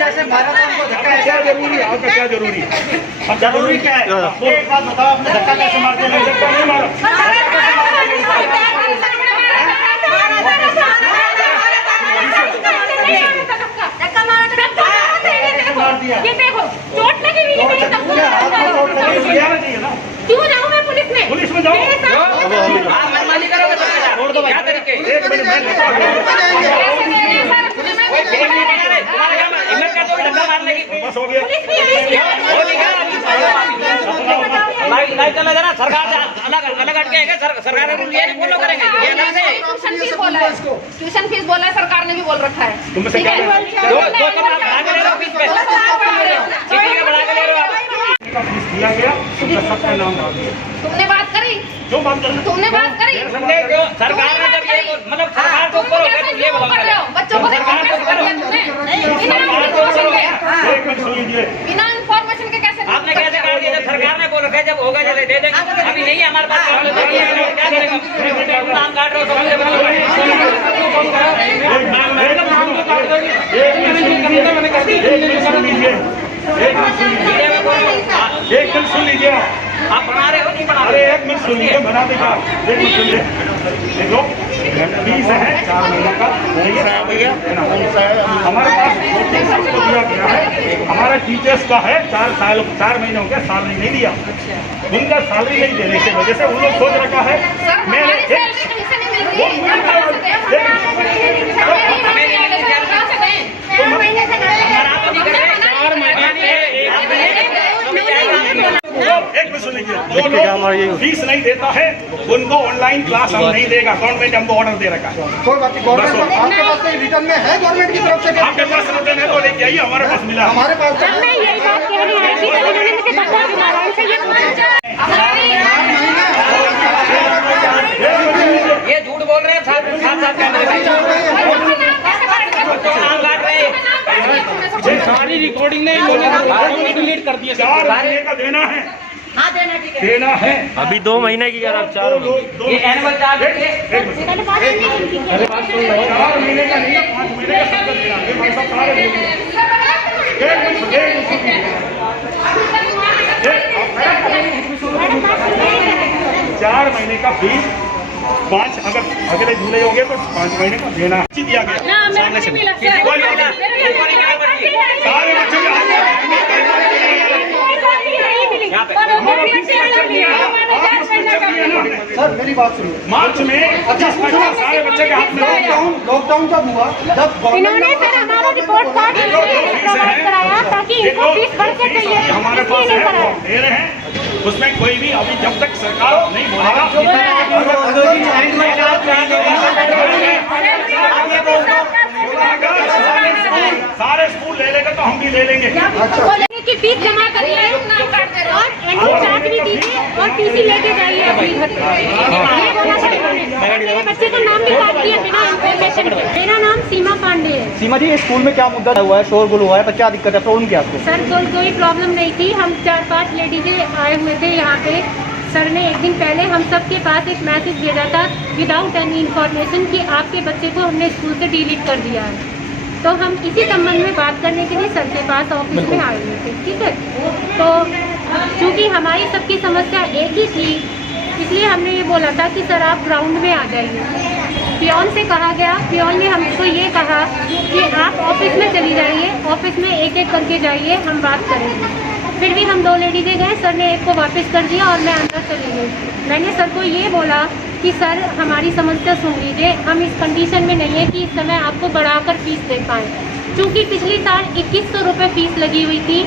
जैसे मारा था हमको धक्का, क्या जरूरी है? आपका क्या जरूरी है? जरूरी क्या है? एक बात बताओ, आपने धक्का कैसे मारते हैं? धक्का नहीं मारा। ये देखो चोट लगी हुई है, क्यों जाऊँ मैं पुलिस में? पुलिस में जाओ। मनमानी करोगे तो छोड़ दो भाई। क्या तरीके? एक मिनट में हिम्मत कर दो धक्का मारने की। बस हो गया। लाइट चला जा रहा, सरकार से अलग अलग हटके है, सरकार ने रूल ये नहीं फॉलो करेंगे। ये अलग से ट्यूशन फीस बोला है, सरकार ने भी बोल रखा है। तुमसे क्या बढ़ा के ले रहे हो फीस पे, बढ़ा के ले रहे हो आप। फीस दिया गया, तुमने सबका नाम डाल दिया। तुमने बात करी? जो बात करना तुमने बात करी? सरकार ने जब ये मतलब सरकार को ऊपर हो गया, तुम ये बोल रहे हो बच्चों को सरकार को ऊपर किया तुमने बिना इन्फॉर्मेशन के कैसे? आपने कैसे कहा कि जब सरकार ने बोल रखा है, जब होगा जैसे दे देंगे, अभी नहीं है हमारे पास, क्या करेगा? नाम काट रहे हो एक मिनट सुन लीजिए। आप बना रहे हो नहीं बना अरे एक मिनट सुन लीजिए, बना देगा। एक मिनट सुनिए, देखो फीस है 4 महीने का, हमारे पास नोटिस सबको दिया गया है। हमारा टीचर्स का है 4 महीने हो गया, सैलरी नहीं दिया। उनका सैलरी नहीं देने की वजह से उन लोग सोच रखा है मैंने जो लोग फीस नहीं देता है उनको ऑनलाइन क्लास हम नहीं देगा। गवर्नमेंट हमको ऑर्डर दे रखा है। कोई बात नहीं, गवर्नमेंट आपके पास रिटर्न में है गवर्नमेंट की तरफ से? आपके पास रिटर्न है तो लेके आइए, हमारे पास मिला। हमारे पास मैं यही बात कह रही हूँ कि इन्होंने मुझे धक्का भी मारा, इनसे ये झूठ बोल रहे हैं, साथ सारी रिकॉर्डिंग ने इन्होंने डिलीट कर दिया। 4 महीने का देना है। हाँ देना है। अभी 2 महीने की आप 4 ये एनुअल चार्ज है। 4 महीने का नहीं है, 5 महीने का सबका देना है। भाई साहब सारे चार महीने का फीस 5, अगर अगले झूले होंगे तो 5 महीने का देना दिया गया। सामने से सारे बच्चों सर मेरी बात सुनिए। मार्च में 25 पैसा सारे बच्चे के हाथ में। लॉकडाउन जब हुआ, जब इन्होंने सर हमारा रिपोर्ट कार्ड प्रोवाइड कराया ताकि इनको फीस भर के चाहिए, हमारे पास है दे रहे हैं, उसमें कोई भी अभी जब तक सरकार नहीं बोलेगा सारे स्कूल ले लेगा तो हम भी ले लेंगे। की फीस जमा करिए और एनुअल चार्ज भी दीजिए और टीसी लेके जाइए अपनी घर पे। ये बोला था इन्होंने। मेरे बच्चे का नाम भी काट दिया बिना इन्फॉर्मेशन के। मेरा नाम सीमा पांडे है। सीमा जी, स्कूल में क्या मुद्दा हुआ है? शोरगुल हुआ है तो क्या दिक्कत है? प्रॉब्लम क्या है? सर कोई प्रॉब्लम नहीं थी। हम 4-5 लेडीजें आए हुए थे यहाँ पे। सर ने एक दिन पहले हम सबके पास एक मैसेज भेजा था विदाउट एनी इन्फॉर्मेशन कि आपके बच्चे को हमने स्कूल से डिलीट कर दिया है। तो हम इसी संबंध में बात करने के लिए सर के पास ऑफिस में आए हुए थे, ठीक है। तो चूँकि हमारी सबकी समस्या एक ही थी, इसलिए हमने ये बोला था कि सर आप ग्राउंड में आ जाइए। पियोन से कहा गया, पियोन ने हमको ये कहा कि आप ऑफिस में चली जाइए, ऑफिस में एक एक करके जाइए, हम बात करेंगे। फिर भी हम 2 लेडीजें गए, सर ने एक को वापस कर दिया और मैं अंदर चली गई। मैंने सर को ये बोला कि सर हमारी समस्या सुन लीजिए, हम इस कंडीशन में नहीं है कि इस समय आपको बढ़ाकर फीस दे पाएँ। क्योंकि पिछली साल 2100 रुपये फीस लगी हुई थी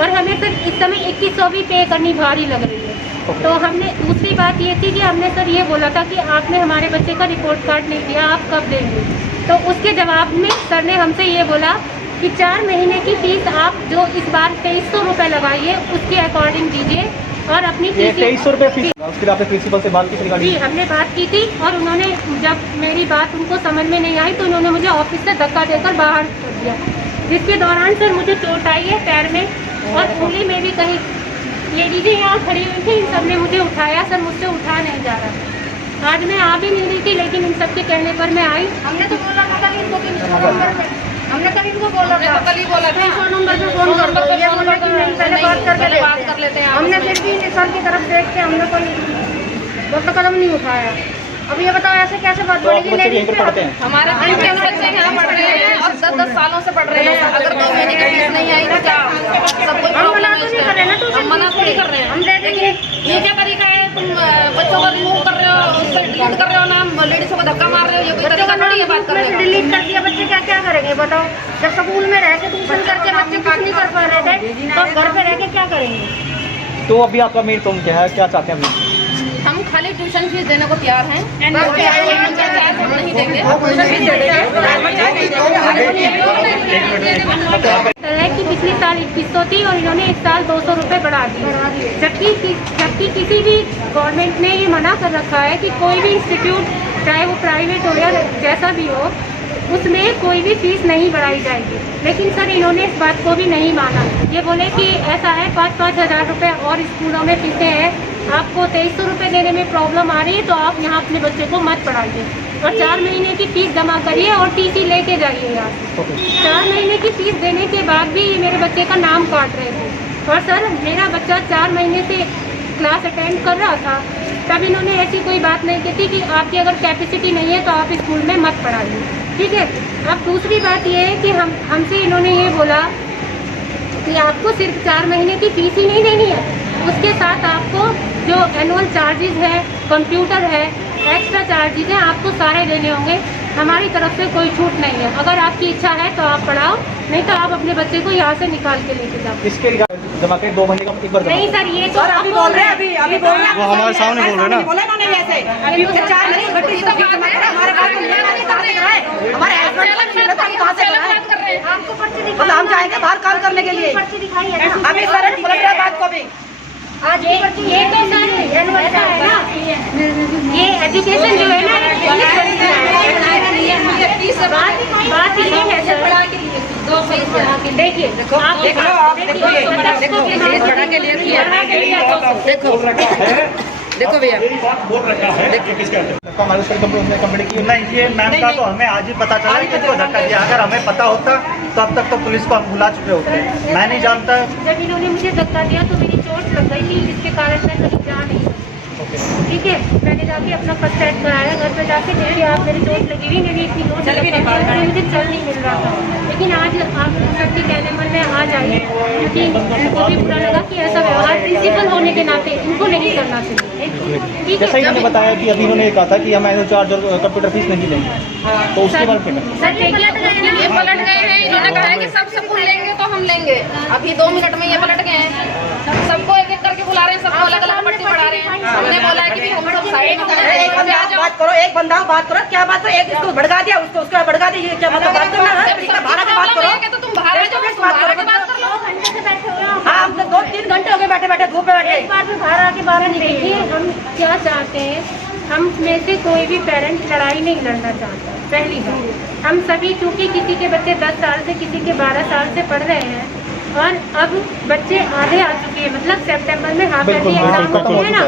और हमें सर इस समय 2100 भी पे करनी भारी लग रही है। तो हमने दूसरी बात ये थी कि हमने सर ये बोला था कि आपने हमारे बच्चे का रिपोर्ट कार्ड नहीं दिया, आप कब देंगे? तो उसके जवाब में सर ने हमसे ये बोला कि 4 महीने की फीस आप जो इस बार 2300 रुपये लगाइए उसके अकॉर्डिंग दीजिए और अपनी 2300 रुपये फीस। उसके लिए आपने प्रिंसिपल से बात की थी? जी हमने बात की थी और उन्होंने जब मेरी बात उनको समझ में नहीं आई तो उन्होंने मुझे ऑफिस से धक्का देकर बाहर कर दिया, जिसके दौरान सर मुझे चोट आई है पैर में और उंगली में भी कहीं। लेडीजें यहाँ खड़ी हुई थी, इन सब ने मुझे उठाया, सर मुझसे उठा नहीं जा रहा। आज मैं आ भी नहीं रही थी लेकिन इन सब के कहने पर मैं आई। हमने तो बोला था कि इनको हमने हमने कल इनको बोला था, कल ही बोला था, फोन नंबर पे फोन कर दो, ये बोला कि नहीं पहले बात कर लेते हैं। हमने फिर भी सर की तरफ देख के हमने कोई कदम नहीं उठाया। अब ये बताओ ऐसे कैसे बात बढ़ेगी? लेडीज हमारे 3 बच्चे यहाँ पढ़ रहे हैं और 10-10 सालों से पढ़ रहे हैं। अगर 2 महीने की फीस नहीं आई तो क्या सब कोई हम मना तो नहीं कर रहे ना, तो हम मना थोड़ी कर रहे हैं। हम दे देंगे। ये क्या तरीका है? तुम बच्चों को रिमूव कर रहे हो, उससे डिलीट कर रहे हो, नाम लेडीजों को धक्का मार रहे हो, ये कोई तरीका थोड़ी है बात करने का। डिलीट कर दिया, बच्चे क्या क्या करेंगे बताओ? जब स्कूल में रह के ट्यूशन करके बच्चे कुछ नहीं कर पा रहे थे, तो घर पे रह के क्या करेंगे? तो अभी आपका मेन तुम क्या है, क्या चाहते हैं अभी? हम खाली ट्यूशन फीस देने को तैयार हैं, चार्ज हम नहीं देंगे, ट्यूशन फीस दे देंगे। है कि पिछले साल 2100 थी और इन्होंने इस साल 200 रुपये बढ़ा दिए, जबकि किसी भी गवर्नमेंट ने ये मना कर रखा है कि कोई भी इंस्टीट्यूट, चाहे वो प्राइवेट हो या जैसा भी हो, उसमें कोई भी फीस नहीं बढ़ाई जाएगी। लेकिन सर इन्होंने इस बात को भी नहीं माना। ये बोले कि ऐसा है 5-5 हज़ार रुपये और स्कूलों में फीसें हैं, आपको 2300 रुपये देने में प्रॉब्लम आ रही है तो आप यहाँ अपने बच्चे को मत पढ़ाइए और 4 महीने की फीस जमा करिए और टीसी लेके जाइए यहाँ से। 4 महीने की फीस देने के बाद भी ये मेरे बच्चे का नाम काट रहे थे। और सर मेरा बच्चा 4 महीने से क्लास अटेंड कर रहा था, तब इन्होंने ऐसी कोई बात नहीं की थी कि आपकी अगर कैपेसिटी नहीं है तो आप स्कूल में मत पढ़ाइए, ठीक है। अब दूसरी बात ये है कि हमसे इन्होंने ये बोला कि आपको सिर्फ 4 महीने की फीस ही नहीं देनी है, उसके साथ आपको जो एनुअल चार्जेस है, कंप्यूटर है, एक्स्ट्रा चार्जेस हैं, आपको सारे देने होंगे। हमारी तरफ से कोई छूट नहीं है। अगर आपकी इच्छा है तो आप पढ़ाओ, नहीं तो आप अपने बच्चे को यहाँ से निकाल के लेके जाओ। इसके लिए जमा करें 2 महीने का एक बार जमा नहीं सर, ये तो अभी बोल रहे हैं, अभी बोल रहे हैं, वो हमारे सामने बोल रहे हैं ना। बोला ना नहीं ऐसे। अभी 4 महीने की फीस हमारे पास तो लेना नहीं, कहाँ से कराए? हमारे हस्बैंड कहाँ से कराए? आपको पर्ची मतलब दिखाई, हम जाएंगे बाहर काम करने के लिए। पर्ची दिखाई है ना? अभी सर पलट रहा है बात को भी। आज ये तो सर ऐसा है ना, ये एजुकेशन जो है ना, बात ये है सर, देखिए देखो भैया बोल रखा है किसका हमारे उसका कंप्लेंट की नहीं, ये मैम का तो हमें आज ही पता चला कि किसको धक्का दिया। अगर हमें पता होता तो अब तक तो पुलिस को हम बुला चुके होते। मैं नहीं जानता। जब इन्होंने मुझे धक्का दिया तो मेरी चोट लग गई थी, जिसके कारण मैं कहीं जा नहीं सकती, ठीक है। मैंने जाके अपना फर्स्ट एड कराया, घर पे जाके देखिए आप, मेरी चोट लगी हुई, मेरी इतनी चोट चल भी नहीं पा रही, मुझे चल नहीं मिल रहा था। लेकिन आज आप सबके कहने पर मैं आज आई, क्योंकि इनको भी बुरा लगा कि ऐसा व्यवहार प्रिंसिपल होने के नाते इनको नहीं करना चाहिए, ठीक जैसा है। इन्होंने बताया कि अभी इन्होंने कहा था कि हम एनुअल चार्ज और कंप्यूटर फीस नहीं देंगे, तो उसके बाद क्या? सर ये पलट गए हैं, इन्होंने कहा है कि सब स्कूल लेंगे तो हम लेंगे। अभी 2 मिनट में ये पलट गए हैं, सबको एक एक करके बुला रहे हैं, सबको अलग अलग पट्टी पढ़ा रहे हैं। हमने बोला है कि हम सब साइड में एक बंदा बात करो, एक बंदा बात करो, क्या बात करो? एक इसको भड़का दिया, उसको उसको भड़का दिया, क्या मतलब बात करना है? भाड़ा की बात करो, तो तुम बाहर आ जाओ, बात कर लो। घंटे से बैठे हुए हैं, हाँ हम 2-3 घंटे हो गए बैठे बैठे धूप में बैठे। एक बार में बाहर आके बाहर नहीं देखिए। हम क्या चाहते हैं, हम में से कोई भी पेरेंट लड़ाई नहीं लड़ना चाहता। पहली बात, हम सभी चूंकि किसी के बच्चे 10 साल से, किसी के 12 साल से पढ़ रहे हैं और अब बच्चे आधे आ चुके हैं, मतलब सितंबर में हाफ ईयरली एग्जाम होते हैं ना।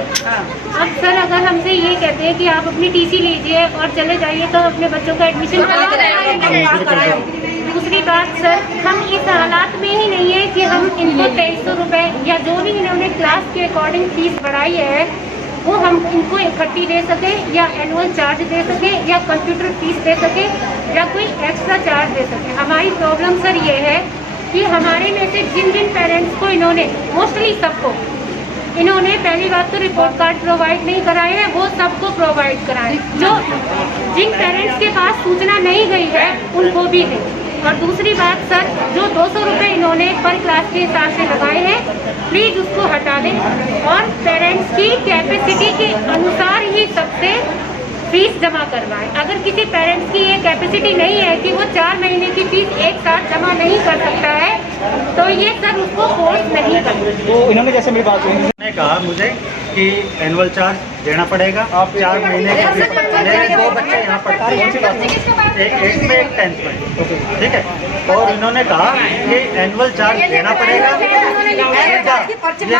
अब सर अगर हमसे ये कहते हैं कि आप अपनी टीसी लीजिए और चले जाइए तो अपने बच्चों का एडमिशन कराएंगे। दूसरी बात सर, हम इस हालात में ही नहीं है कि हम इनको 2300 रुपये या जो भी इन्होंने क्लास के अकॉर्डिंग फीस बढ़ाई है वो हम इनको इकट्ठी दे सके, या एनुअल चार्ज दे सके, या कंप्यूटर फीस दे सके, या कोई एक्स्ट्रा चार्ज दे सके। हमारी प्रॉब्लम सर ये है कि हमारे में से जिन जिन पेरेंट्स को इन्होंने, मोस्टली सबको इन्होंने पहली बात तो रिपोर्ट कार्ड प्रोवाइड नहीं कराए हैं, वो सबको प्रोवाइड कराएं। जो जिन पेरेंट्स के पास सूचना नहीं गई है उनको भी है। और दूसरी बात सर, जो 200 रुपये इन्होंने पर क्लास के हिसाब से लगाए हैं, प्लीज़ उसको हटा दें और पेरेंट्स की कैपेसिटी के अनुसार ही सबसे फीस जमा करवाएं। अगर किसी पेरेंट्स की ये कैपेसिटी नहीं है कि वो 4 महीने की फीस एक साथ जमा नहीं कर सकता है तो ये सर उसको फोर्स नहीं करते। तो इन्होंने जैसे मेरी बात हुई, उन्होंने कहा मुझे कि एनुअल चार्ज देना पड़ेगा। आप 4 महीने के फीस मेरे 2 बच्चे यहाँ पढ़ते हैं, एक 8th में एक 10th में, ठीक है। और इन्होंने कहा कि एनुअल चार्ज देना पड़ेगा। ये पर्ची है,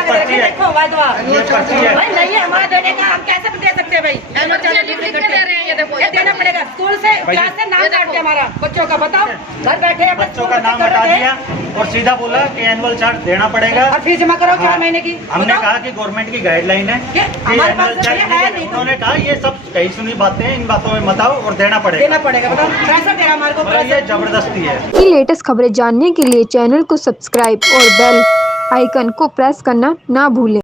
भाई नहीं है हमारा देने का, हम कैसे दे सकते हैं भाई? एनुअल चार्ज दे रहे हैं, ये देखो, ये देना पड़ेगा। स्कूल से क्लास से नाम काट के हमारा बच्चों का बताओ, घर बैठे अपने बच्चों का नाम हटा दिया और सीधा बोला कि एनुअल चार्ज देना पड़ेगा और फीस जमा करो 4 हाँ, महीने की। हमने बताओ। कहा कि गवर्नमेंट की गाइडलाइन है ये कि हमारे एनुअल पास चार्ज ये है नहीं तो। उन्होंने कहा ये सब कहीं सुनी बातें हैं, इन बातों में मत आओ और देना पड़ेगा। बताओ, प्रेशर दे रहा हमारे को, मतलब ये जबरदस्ती है। की लेटेस्ट खबरें जानने के लिए चैनल को सब्सक्राइब और बेल आइकन को प्रेस करना ना भूलें।